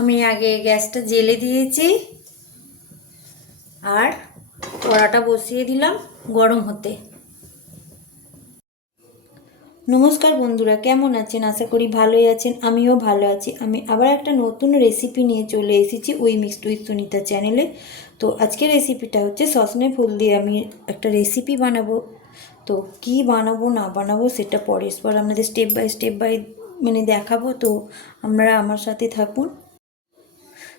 আমি আগে গ্যাসটা জ্বেলে দিয়েছি আর কড়াটা বসিয়ে দিলাম গরম হতে। নমস্কার বন্ধুরা, কেমন আছেন? আশা করি ভালোই আছেন, আমিও ভালো আছি। আমি আবার একটা নতুন রেসিপি নিয়ে চলে এসেছি উই মিক্সড উইথ সুনিতা চ্যানেলে। তো আজকের রেসিপিটা হচ্ছে সজনে ফুল দিয়ে আমি একটা রেসিপি বানাবো। তো কি বানাবো না বানাবো সেটা পরের পর আপনাদের স্টেপ বাই দেখাবো। তো আপনারা আমার সাথে থাকুন।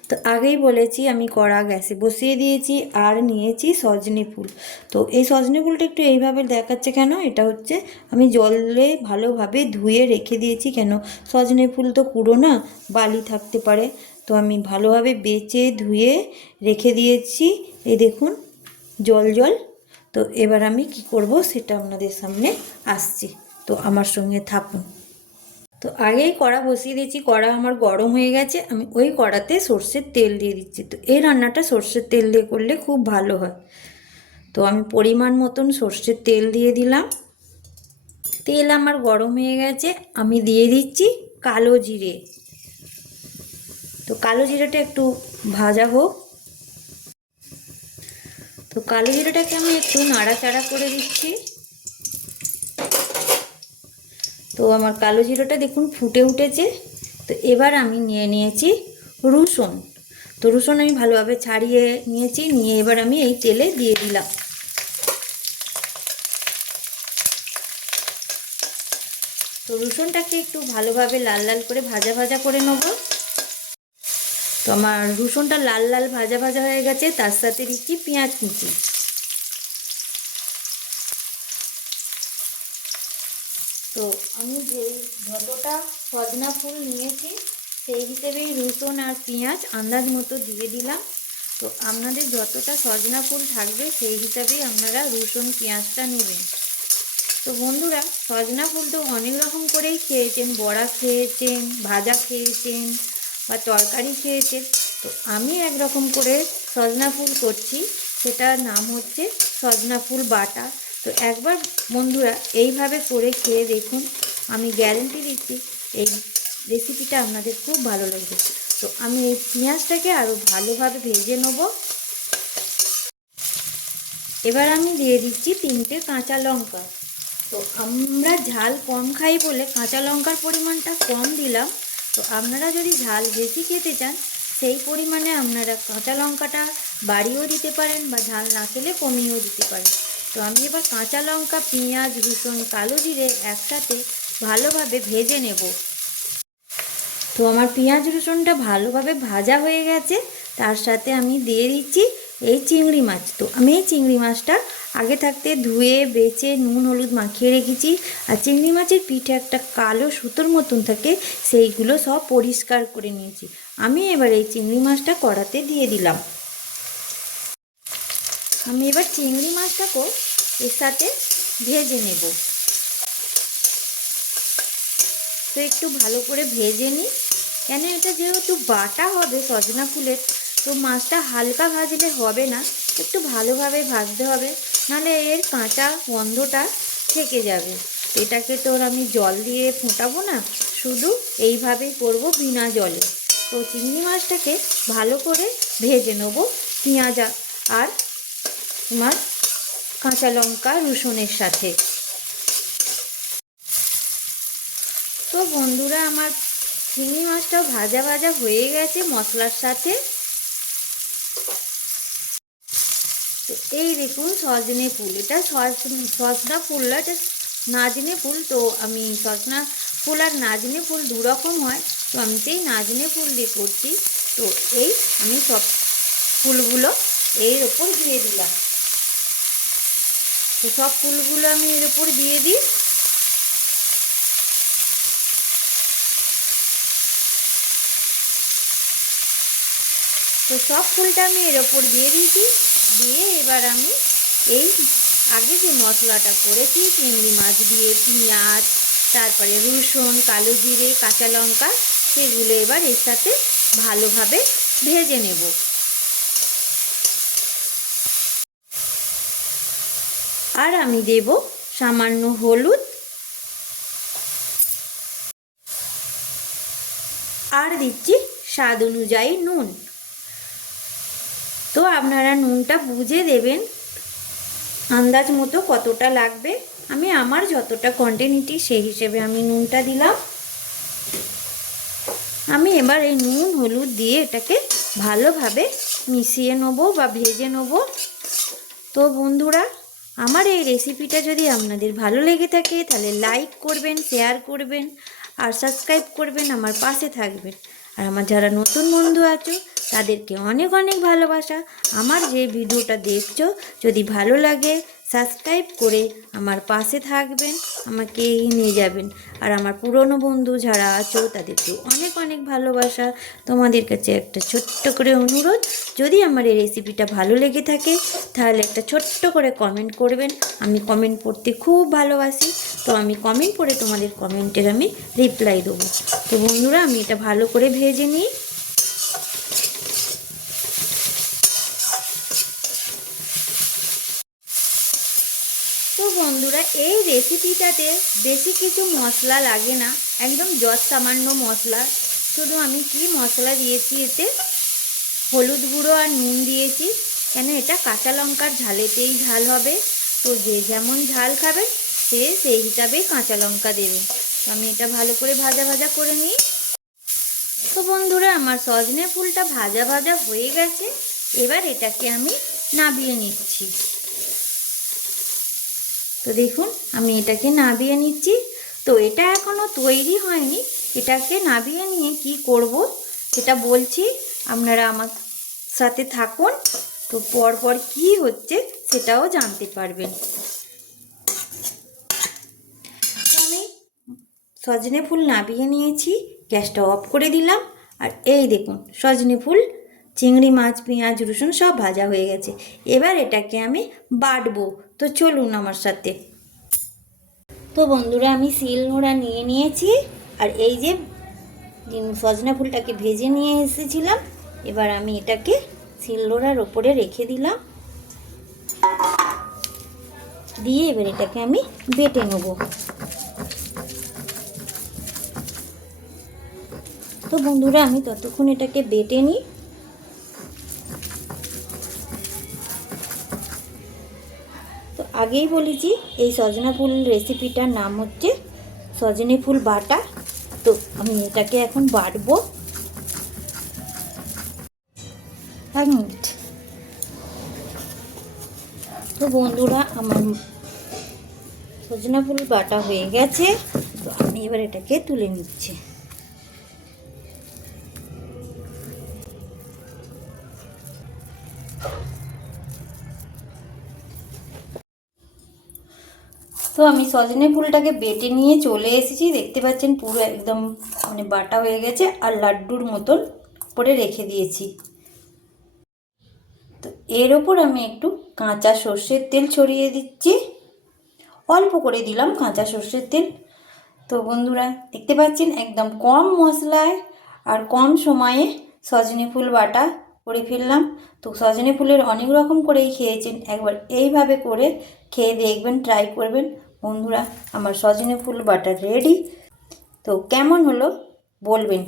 তো আগেই বলেছি আমি কড়া গ্যাসে বসিয়ে দিয়েছি আর নিয়েছি সজনে ফুল। তো এই সজনে ফুলটা একটু এইভাবে দেখাচ্ছে কেন, এটা হচ্ছে আমি জলে ভালোভাবে ধুয়ে রেখে দিয়েছি। কেন, সজনে ফুল তো পুরো না, বালি থাকতে পারে। তো আমি ভালোভাবে বেছে ধুয়ে রেখে দিয়েছি, এই দেখুন জল জল। তো এবার আমি কি করব সেটা আপনাদের সামনে আসছি, তো আমার সঙ্গে থাকুন। তো আগেই কড়া বসিয়ে দিয়েছি, কড়া আমার গরম হয়ে গেছে। আমি ওই কড়াতে সর্ষের তেল দিয়ে দিচ্ছি। তো এই রান্নাটা সর্ষের তেল দিয়ে করলে খুব ভালো হয়। তো আমি পরিমাণ মতন সর্ষের তেল দিয়ে দিলাম। তেল আমার গরম হয়ে গেছে, আমি দিয়ে দিচ্ছি কালো জিরে। তো কালো জিরেটা একটু ভাজা হোক। তো কালো জিরেটাকে আমি একটু নাড়াচাড়া করে দিচ্ছি। তো আমার কালো জিরাটা দেখুন ফুটে উঠেছে। তো এবার আমি নিয়ে নিয়েছি রসুন। তো রসুন আমি ভালোভাবে ছাড়িয়ে নিয়েছি, নিয়ে এবার আমি এই তেলে দিয়ে দিলাম। তো রসুনটাকে একটু ভালোভাবে লাল লাল করে ভাজা ভাজা করে নেব। তো আমার রসুনটা লাল লাল ভাজা ভাজা হয়ে গেছে, তার সাথে দিচ্ছি পেঁয়াজ কুচি। তো আমি যতটা সজনা ফুল নিয়েছি সেই হিসেবেই রসুন আর পেঁয়াজ আন্দাজ মতো দিয়ে দিলাম। তো আপনাদের যতটা সজনা ফুল থাকবে সেই হিসাবেই আপনারা রসুন পেঁয়াজটা নেবেন। তো বন্ধুরা, সজনা ফুল তো অনেক রকম করেই খেয়েছেন, বড়া খেয়েছেন, ভাজা খেয়েছেন বা তরকারি খেয়েছেন। তো আমি একরকম করে সজনা ফুল করছি, সেটার নাম হচ্ছে সজনা ফুল বাটা। তো একবার বন্ধুরা এইভাবে করে খেয়ে দেখুন, আমি গ্যারেন্টি দিচ্ছি এই রেসিপিটা আপনাদের খুব ভালো লাগবে। তো আমি এই পেঁয়াজটাকে আরও ভালোভাবে ভেজে নেব। এবার আমি দিয়ে দিচ্ছি 3টে কাঁচা লঙ্কা। তো আমরা ঝাল কম খাই বলে কাঁচা লঙ্কার পরিমাণটা কম দিলাম। তো আপনারা যদি ঝাল বেশি খেতে চান সেই পরিমাণে আপনারা কাঁচা লঙ্কাটা বাড়িয়েও দিতে পারেন বা ঝাল না খেলে কমিয়েও দিতে পারেন। তো আমি এবার কাঁচা লঙ্কা, পেঁয়াজ, রসুন, কালো জিরে একসাথে ভালোভাবে ভেজে নেব। তো আমার পেঁয়াজ রসুনটা ভালোভাবে ভাজা হয়ে গেছে, তার সাথে আমি দিয়ে দিচ্ছি এই চিংড়ি মাছ। তো আমি এই চিংড়ি মাছটা আগে থাকতে ধুয়ে বেছে নুন হলুদ মাখিয়ে রেখেছি। আর চিংড়ি মাছের পিঠে একটা কালো সুতোর মতন থাকে, সেইগুলো সব পরিষ্কার করে নিয়েছি। আমি এবার এই চিংড়ি মাছটা কড়াতে দিয়ে দিলাম। আমি এবার চিংড়ি মাছটাকেও এর সাথে ভেজে নেব। তো একটু ভালো করে ভেজে নিই, কেন এটা যেহেতু বাটা হবে সজনা ফুলের, তো মাছটা হালকা ভাজলে হবে না, একটু ভালোভাবে ভাজতে হবে, নাহলে এর কাঁচা গন্ধটা থেকে যাবে। এটাকে তো আমি জল দিয়ে ফোটাবো না, শুধু এইভাবেই করব বিনা জলে। তো চিংড়ি মাছটাকে ভালো করে ভেজে নেবো পেঁয়াজ আর তোমার কাঁচা লঙ্কা রসুনের সাথে। তো বন্ধুরা, আমার চিংড়ি মাছটাও ভাজা ভাজা হয়ে গেছে মশলার সাথে। তো এই দেখুন সজনে ফুল, এটা সজনা ফুল না, এটা নাজনে ফুল। তো আমি সজনা ফুল আর নাজনে ফুল দু রকম হয়, তো আমি তো এই নাজনে ফুল দিয়ে করছি। তো এই আমি সব ফুলগুলো এর ওপর দিয়ে দিলাম। তো সব ফুলগুলো আমি এর ওপর দিয়ে দিই। তো সব ফুলটা আমি এর ওপর দিয়ে দিয়েছি। দিয়ে এবার আমি এই আগে যে মশলাটা করেছি চিংড়ি মাছ দিয়ে, পেঁয়াজ, তারপরে রসুন, কালো জিরে, কাঁচা লঙ্কা, সেগুলো এবার এর সাথে ভালোভাবে ভেজে নেব। আর আমি দেব সামান্য হলুদ, আর দিচ্ছি স্বাদ অনুযায়ী নুন। তো আপনারা নুনটা বুঝে দেবেন আন্দাজ মতো কতটা লাগবে। আমি আমার যতটা কোয়ান্টিটি সেই হিসেবে আমি নুনটা দিলাম। আমি এবার এই নুন হলুদ দিয়ে এটাকে ভালোভাবে মিশিয়ে নেব বা ভেজে নেব। তো বন্ধুরা, আমার এই রেসিপিটা যদি আপনাদের ভালো লেগে থাকে তাহলে লাইক করবেন, শেয়ার করবেন আর সাবস্ক্রাইব করবেন, আমার পাশে থাকবেন। আর আমার যারা নতুন বন্ধু আছো তাদেরকে অনেক অনেক ভালোবাসা। আমার যে ভিডিওটা দেখছো যদি ভালো লাগে সাবস্ক্রাইব করে আমার পাশে থাকবেন, আমাকে নিয়ে যাবেন। আর আমার পুরনো বন্ধু যারা আছো তাদেরকে অনেক অনেক ভালোবাসা। তোমাদের কাছে একটা ছোট্ট করে অনুরোধ, যদি আমার এই রেসিপিটা ভালো লেগে থাকে তাহলে একটা ছোট্ট করে কমেন্ট করবেন। আমি কমেন্ট পড়তে খুব ভালোবাসি, তো আমি কমেন্ট পড়ে তোমাদের কমেন্টের আমি রিপ্লাই দেবো। তো বন্ধুরা, আমি এটা ভালো করে ভেজে নিই। তো বন্ধুরা, এই রেসিপিটাতে বেশি কিছু মশলা লাগে না, একদম সামান্য মশলা। শুধু আমি কি মশলা দিয়েছি, এতে হলুদ গুঁড়ো আর নুন দিয়েছি, কেন এটা কাঁচা লঙ্কার ঝালেতেই ঝাল হবে। তো যে যেমন ঝাল খাবেন সে সেই হিসাবেই কাঁচা লঙ্কা দেবেন। তো আমি এটা ভালো করে ভাজা ভাজা করে নিই। তো বন্ধুরা, আমার সজনে ফুলটা ভাজা ভাজা হয়ে গেছে। এবার এটাকে আমি নাবিয়ে নিচ্ছি। তো দেখুন, আমি এটাকে নাবিয়ে নিচ্ছি। তো এটা এখনও তৈরি হয়নি, এটাকে নাবিয়ে নিয়ে কি করব সেটা বলছি, আপনারা আমার সাথে থাকুন। তো পরপর কি হচ্ছে সেটাও জানতে পারবেন। তো আমি সজনে ফুল নাবিয়ে নিয়েছি, গ্যাসটা অফ করে দিলাম। আর এই দেখুন, সজনে ফুল, চিংড়ি মাছ, পেঁয়াজ, রসুন সব ভাজা হয়ে গেছে। এবার এটাকে আমি বাটবো। তো চলুন আমার সাথে। তো বন্ধুরা, আমি শিলনোড়া নিয়ে নিয়েছি, আর এই যে সজনে ফুলটাকে ভেজে নিয়ে এসেছিলাম, এবার আমি এটাকে শিলনোড়ার ওপরে রেখে দিলাম। দিয়ে এবার এটাকে আমি বেটে নেব। তো বন্ধুরা, আমি ততক্ষণ এটাকে বেটে নিই। তো আগেই বলেছি এই সজনা ফুল রেসিপিটার নাম হচ্ছে সজনে ফুল বাটা। তো আমি এটাকে এখন বাটবো। 1 মিনিট। তো বন্ধুরা, আমার সজনা ফুল বাটা হয়ে গেছে। তো আমি এবার এটাকে তুলে নিচ্ছি। তো আমি সজনে ফুলটাকে বেটে নিয়ে চলে এসেছি, দেখতে পাচ্ছেন পুরো একদম বাটা হয়ে গেছে, আর লাড্ডুর মতন করে রেখে দিয়েছি। তো এর ওপর আমি একটু কাঁচা সর্ষের তেল ছড়িয়ে দিচ্ছি, অল্প করে দিলাম কাঁচা সর্ষের তেল। তো বন্ধুরা, দেখতে পাচ্ছেন একদম কম মশলায় আর কম সময়ে সজনে ফুল বাটা করে ফেললাম। তো সজনে ফুলের অনেক রকম করেই খেয়েছেন, একবার এইভাবে করে খেয়ে দেখবেন, ট্রাই করবেন। বন্ধুরা, আমার সজনে ফুল বাটা রেডি। তো কেমন হলো বলবেন।